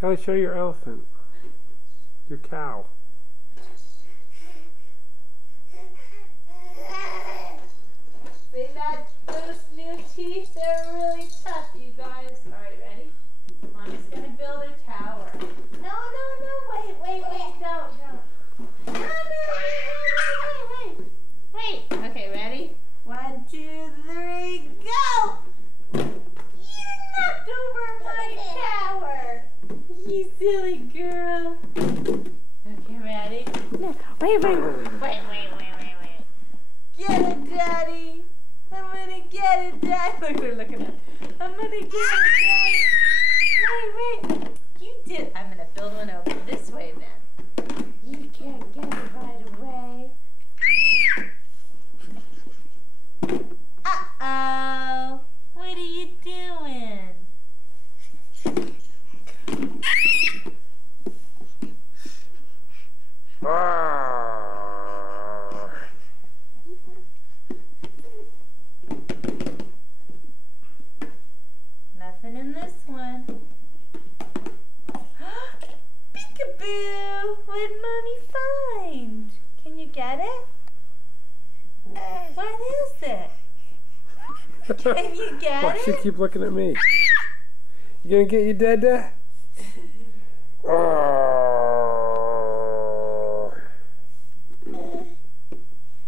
Kelly, show your elephant. Your cow. See that? Those new teeth, they're really tough, you guys. Alright, ready? Mommy's gonna build a tower. No, wait, don't. No, wait. Okay, ready? 1, 2, 3, go! You knocked over my tower! You silly girl. Okay, ready? No, wait. Get it, Daddy! I'm gonna get it, Daddy! Look, they're looking at. I'm gonna get it, Daddy! Wait. You did. I'm gonna build one over this way then. You can't get it right away. Uh-oh. What are you doing? Nothing in this one. Peekaboo! What'd Mommy find? Can you get it? What is it? Can you get Why it? she keep looking at me? You gonna get your dada? I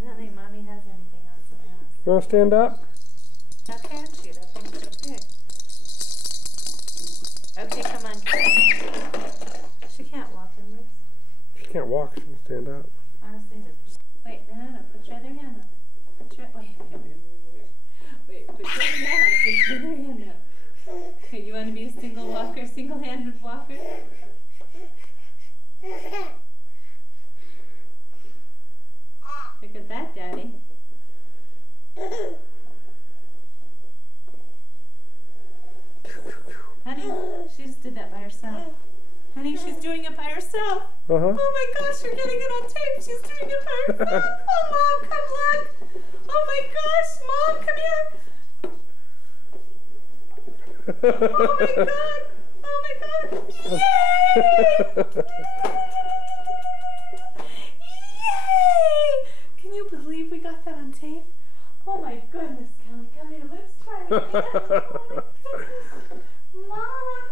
don't think Mommy has anything else. You wanna stand up? How can she? That thing's so big. Okay, come on, Kelly. She can't walk in this. She can't walk, she can stand up. Honestly, wait, no. Put your other hand up. Wait, put your other hand up. Okay, you want to be a single-handed walker? Look at that, Daddy. Honey, she just did that by herself. Honey, she's doing it by herself. Uh-huh. Oh my gosh, you're getting it on tape. She's doing it by herself. Oh, Mom, come look. Oh my gosh, Mom, come here. Oh my God. Yay! Yay! Can you believe we got that on tape? Oh my goodness, Kelly, come here. Let's try it again. Oh my goodness. Mom.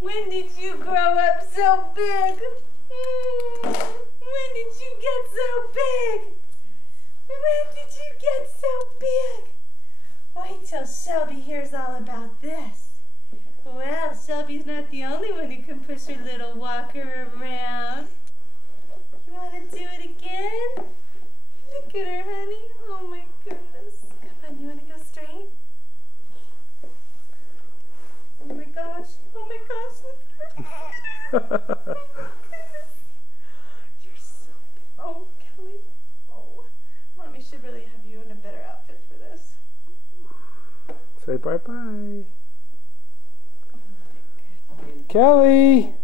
When did you grow up so big? When did you get so big? When did you get so big? Wait till Shelby hears all about this. Well, Shelby's not the only one who can push her little walker around. You want to do it again? Look at her, honey. Oh my goodness. Come on, you want to go straight? Oh my gosh, look at her. Oh my goodness. You're so big. Oh, Kelly. Oh, Mommy should really have you in a better outfit for this. Say bye-bye. Kelly!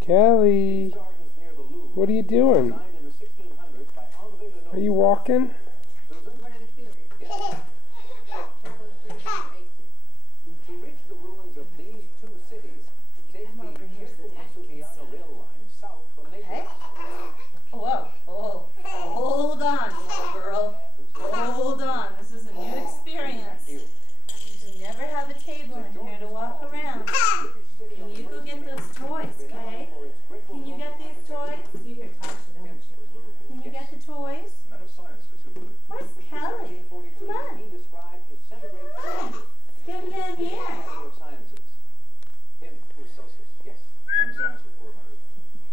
Kelly! What are you doing? Are you walking? To reach the ruins of these two cities, take the Masubiano rail line south from Naples. Whoa. Hold on, little girl. Hold on. This is a new experience. You never have a table in here to walk around. Can you go get those toys, okay? Can you get these toys? You hear Tasha, don't you? Can you get the toys? Where's Kelly? Come on. Get down here.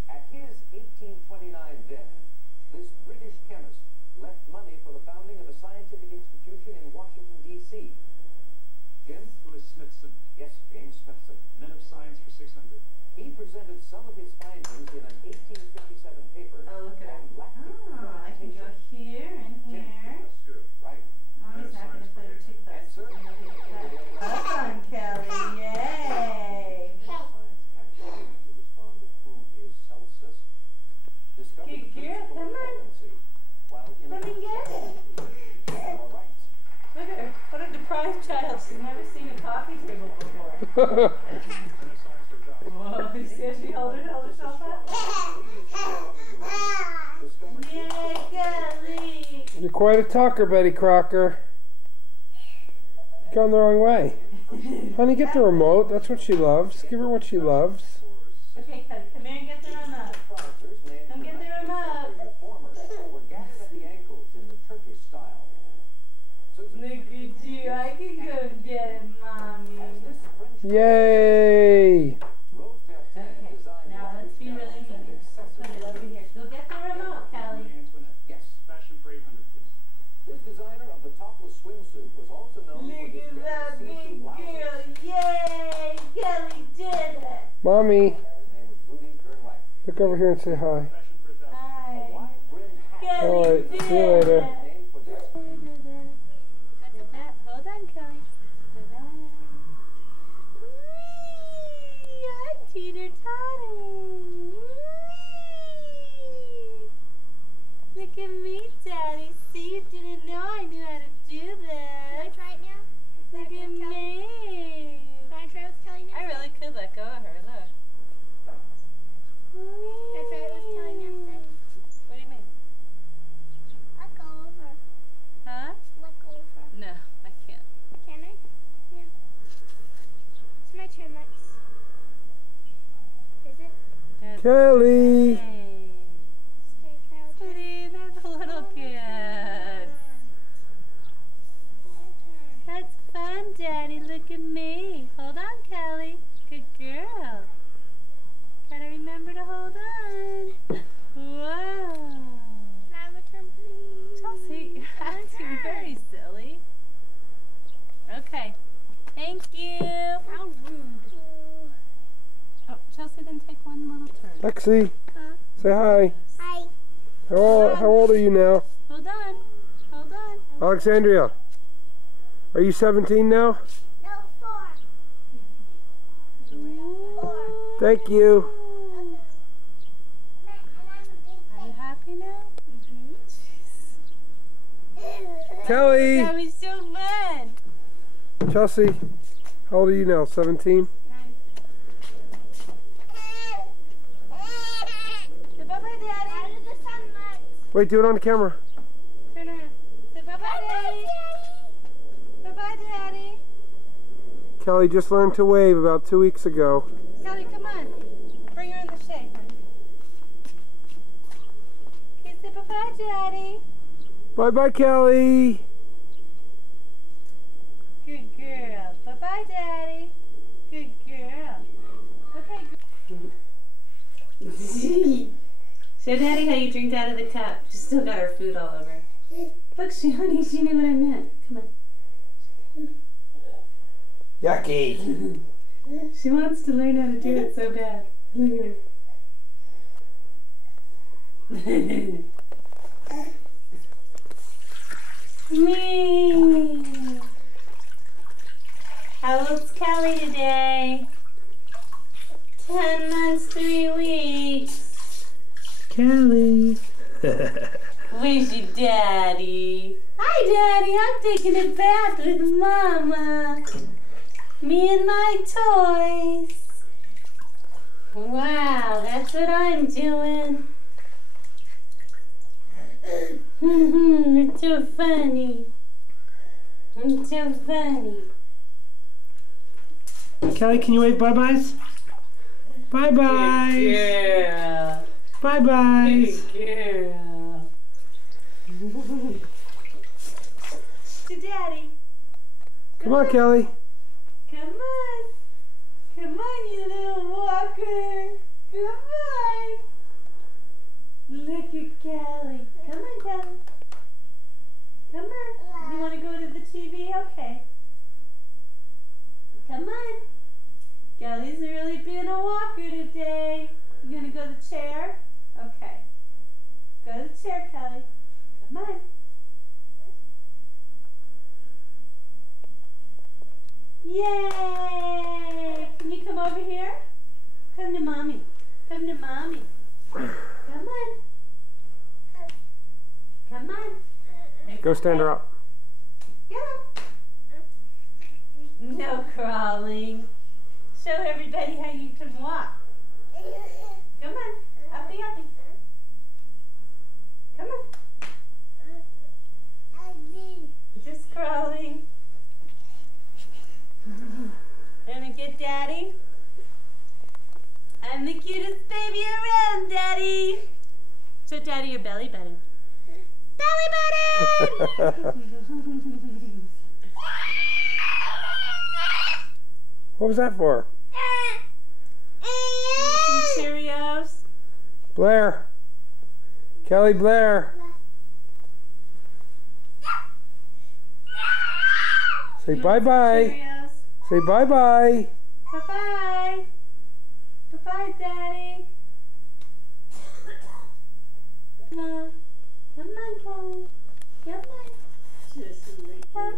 At his 1829 death, this British chemist left money for the founding of a scientific institution in Washington, D.C. Jim? Who is Smithson? Yes, James Smithson. Men of Science for 600. He presented some of his findings in an 1857 paper Oh, look at her. on lactic Oh, I can go fermentation. here and here. Monsieur. Right. Mommy's not going to put her too close. And sir, Well done, Kelly. Yay. science capsule to respond to who is Celsus. discovered Good the girl, principle come of on. potency, while in Come and get it. all right. Look at her. What a deprived child. She's never seen a coffee table before. Renaissance for dogs. Whoa, you see how she held herself up? Yay, golly. You're quite a talker, Betty Crocker. You're going the wrong way. Honey, get the remote. That's what she loves. Give her what she loves. Okay, come here and get the remote. Trousers named Come for get the 19th remote. century reformers were gathered at the ankles in the Turkish style. Susan Look at you. I can go get it, Mommy. has this French Yay! Rose Bertin Okay, designed now let's be really gowns and mean. Put it over here. Go get the remote, Kelly. Antoinette. Yes. Fashion for 800, please. This designer of the topless swimsuit was also known Look for his at that see-through big blouses. girl. Yay! Kelly did it. Mommy, His name was Rudy Gernreich. look over here and say hi. Fashion for 1,000. A Hi. wide-brimmed hat Kelly Alright, did see you later. it. named for this. Hold on, Kelly. Whee! I'm teeter-tottering. Whee! Look at me, Daddy. See, you didn't know I knew how to do Can I this. try it now? Look at me. Can I try it with Kelly now? I really could let go of her. Look. Can I try it with Kelly now instead? What do you mean? Let go over. Huh? Let go over. No, I can't. Can I? Yeah. It's my turn, Lex. Is it? Kelly! Okay, can I try? Sweetie, that's a little kid. That's fun, Daddy. Look at me. Hold on, Kelly. Good girl. Gotta remember to hold on. Whoa. Can I have a turn, please? Chelsea, you're acting very silly. Okay. Thank you. How rude. Oh, Chelsea, then take one little turn. Lexi, Huh? say hi. Hi. How old are you now? Hold on. Hold on. Alexandria, are you 17 now? No, 4. 4. Thank you. And I'm a Are you happy now? Kelly! That was so fun. Chelsea, how old are you now? 17? Say bye-bye, Daddy. How did the sun look? Wait, do it on the camera. Turn around. Say bye-bye, Daddy. Bye-bye, Daddy. Kelly just learned to wave about 2 weeks ago. Kelly, come on. Bring her in the shade, honey. Okay, say bye-bye, Daddy. Bye-bye, Kelly. Good girl. Bye-bye, Daddy. Good girl. Okay, good. Show Daddy how you drink out of the cup. She's still got her food all over. Look, honey, she knew what I meant. Come on. Yucky. She wants to learn how to do it so bad. Look at her. Me. How old's Kelly today? 10 months, 3 weeks. Kelly. Where's your daddy? Hi, Daddy. I'm taking a bath with Mama. Me and my toys. Wow, that's what I'm doing. It's so funny. It's so funny. Kelly, can you wave bye-byes? Bye-byes. Girl. Bye-byes. Girl. To Daddy. Come on, Kelly. Come on. Come on, you little walker. Come on. Look at Kelly. Come on, Kelly. Come on. You want to go to the TV? Okay. Come on. Kelly's really being a walker today. You gonna go to the chair? Okay. Go to the chair, Kelly. Come on. Yay! Can you come over here? Come to Mommy. Come to Mommy. Come on. Go stand her up. Get up. No crawling. Show everybody how you can walk. Come on. Uppy, uppy. Come on. Just crawling. Gonna get Daddy. I'm the cutest baby around, Daddy. Show Daddy your belly button. Belly button! What was that for? Some Cheerios. Blair. Kelly Blair. Say bye-bye. Cheerios. Say bye-bye. Bye-bye. Bye-bye, Daddy. Come on. Come on, Kelly. Come on. Come on. Come on.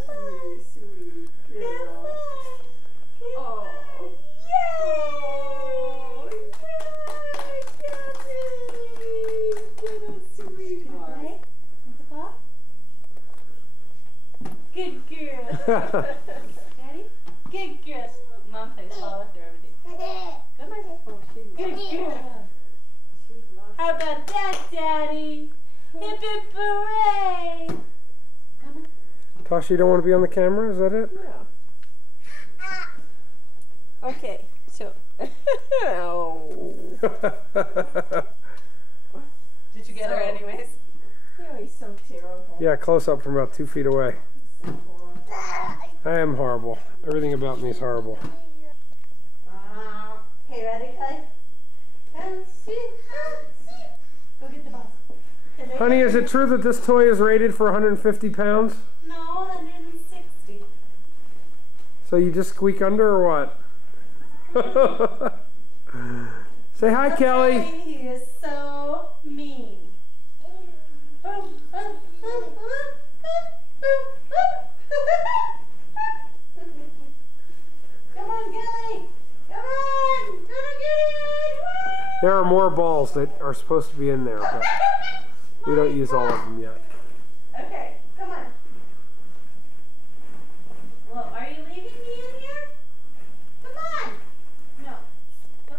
Oh. Yay! Yay, Good girl. Daddy? Good girl. Mom plays ball with her every day. Come on. Good girl. How about that, Daddy? Hip hip hooray! Come on. Tasha, you don't want to be on the camera? Is that it? Okay, so. Oh. Did you get her anyways? Oh, he's so terrible. Yeah, close up from about 2 feet away. So horrible. I am horrible. Everything about me is horrible. Okay, ready, Kelly? Go get the ball. Honey, is it true that this toy is rated for 150 pounds? No, 160. So you just squeak under or what? Say hi, Kelly. He is so mean. Come on, Kelly. Come on. Come on, Kelly. There are more balls that are supposed to be in there, but we don't use all of them yet. Okay, come on. Well, are you leaving me in here? Come on. No.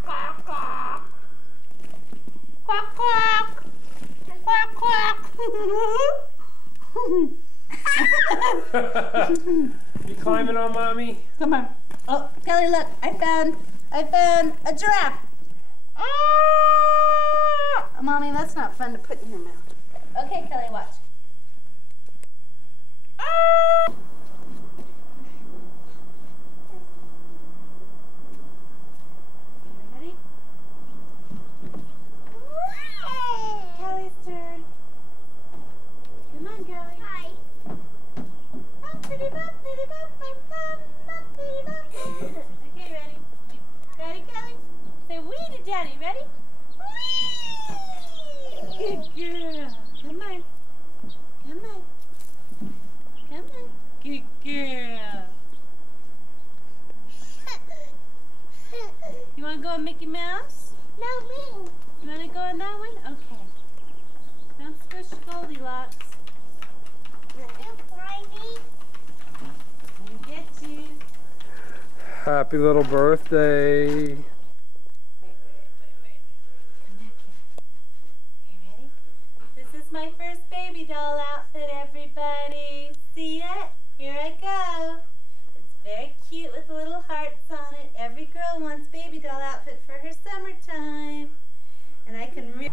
Quack, quack. Quack, quack. Quack, quack. You climbing on mommy? Come on. Oh, Kelly, look. I found a giraffe. Ah! Mommy, that's not fun to put in your mouth. Okay, Kelly, watch. Ah! Ready? Kelly's turn. Come on, Kelly. Hi. Okay, ready? Ready, Kelly? Say wee to Daddy. Ready? Wee! Good girl. Come on. Come on. Come on. Good girl. You want to go on Mickey Mouse? No, me. You want to go on that one? Okay. Don't squish Goldilocks. I'll get you. Happy little birthday. Wait. Come back here. Okay, ready? This is my first baby doll outfit, everybody. See it? Here I go. It's very cute with little hearts on it. Every girl wants baby doll outfit for her summertime. And I can really...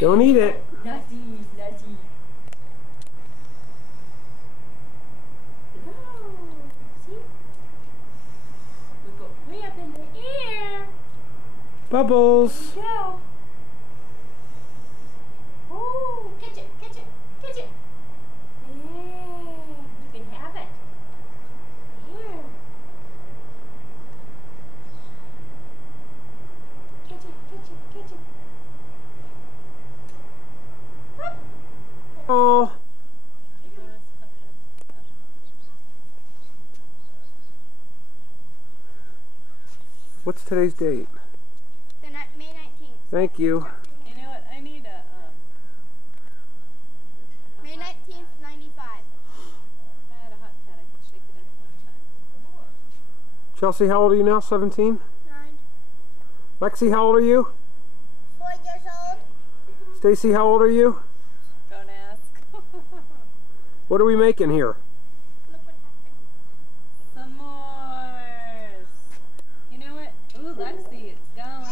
Don't eat it. Naughty. Oh, see? We go way up in the air. Bubbles. Go. Oh, catch it. Yeah, you can have it. Here. Catch it. Whoop. Oh. What's today's date? May 19th. Thank you. You know what? I need a May 19th, 95. If I had a hot pad, I could shake it up one time. Chelsea, how old are you now? 17? 9. Lexi, how old are you? 4 years old. Stacy, how old are you? Don't ask. What are we making here? Look what happened. S'mores. You know what? Ooh, Lexi, it's going.